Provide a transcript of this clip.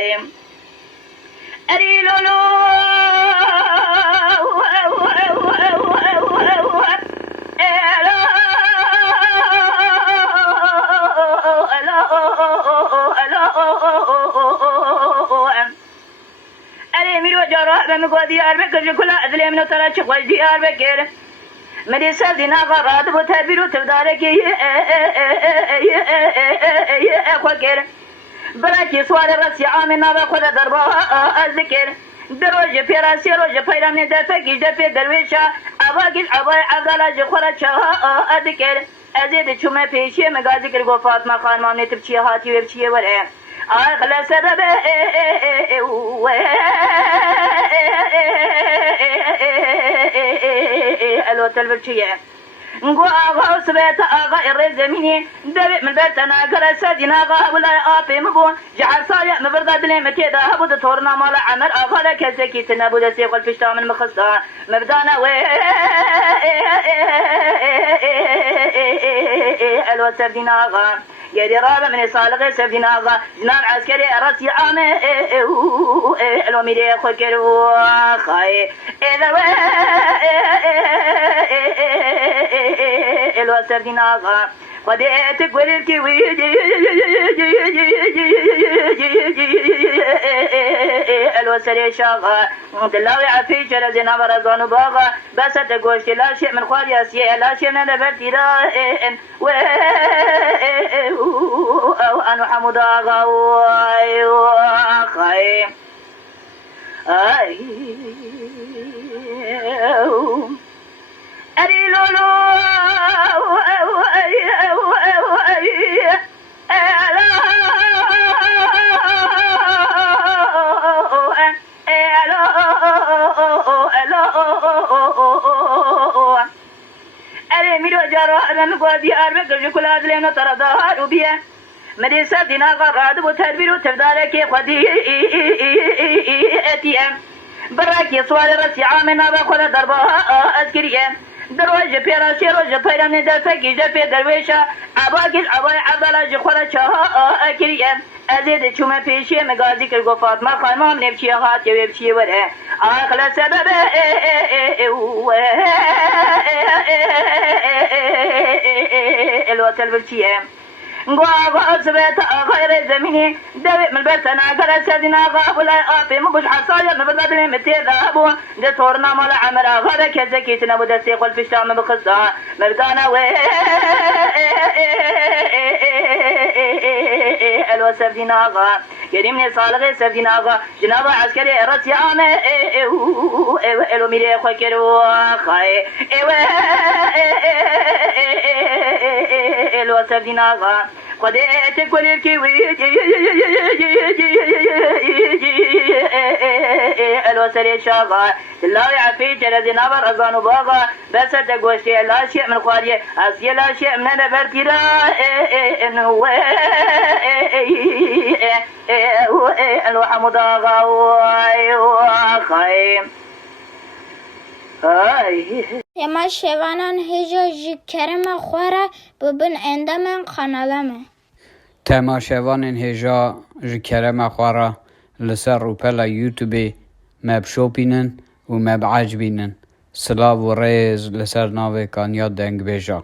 خايم أري لولو أري ميرو جرا بمقو ديار بكر كل أدلي من ترى شقوي ديار بكر مدي سردنا غراد بتدبيرو تبدارك أخوكر براكي سوال راسي عامنا بخود دربا الذكر دروج پیراسی روج پیرام نه دفکی دفی درویشا عواقل عوای عبدالله خورا چها ادکر ازید چومه پیشی مگازی کر گو فاطمه خان مامنی تب چیه هاتی وب چیه وره آخلا سبب الوتل برچیه نقول آغا سبت آغا الرزميني دبي من بيتنا كرسة دينا آغا ولا آبي مبون جعل صالح مبرد دلي مكيدا هبود تورنا مالا عمر آغا لك زكي تنبود سيق الفشتا من مخصا مبدانا الوسف دينا آغا يدي رابع من صالح سف دينا آغا جناب عسكري راسي عامي الوميري خكر وخاي إذا الوسف دينا آغا قديتك وللكوي الوسري شاغا دلاوي عفي شرز نبر زانو باغا بس تقوش لا شيء من خوار ياسيه لا شيء من نبرتي رائن وأنا حمود آغا وخاي أري لولو أري ميرو جارو أنا قادي أربع كل لنا ترى دار وبيا مدرسة دينا غراد وتدبير وتفدارك قادي أتيم براكي سوال راسي عامنا بخود دربا أذكريم دروج پیراسی روج پیرام نه دفکی دفی درویشا عواقل عوای عبدالله خورا چها اکریم ازید چومه پیشی مگازی کر گو فاطمه خان مامنی بچیه هاتی وی بچیه وره آخلا سبب الوتل بچیه غوا سبت غير زميني دبي من بيتنا قال سيدنا غابلا آبي مبوش حصايا من بلادنا متذهبوا دتورنا مال عمرا غدا كزكيتنا بدسي قل في الشام بخصا مردانا الوسف دينا غا يريمني صالغي سف دينا غا جناب عسكري راسي عامه الو ميري خوكر وخاي الوسف دينا غا قديتك وللكوي الوسري شاغا الله يعفي جرز نبر أزانو باغا بس تقوشي لا شيء من خواري أسي لا شيء من نبرتي را إنه الوحمد آغا وخايم تما شوانان هجا جکرم خوره ببن اندامن قنالمه تما شوانان هجا جکرم خوره لسر روپلا یوتیوبی مبشوپینن و مبعجبینن سلاو و ریز لسر ناوه کانیا دنگ بیجا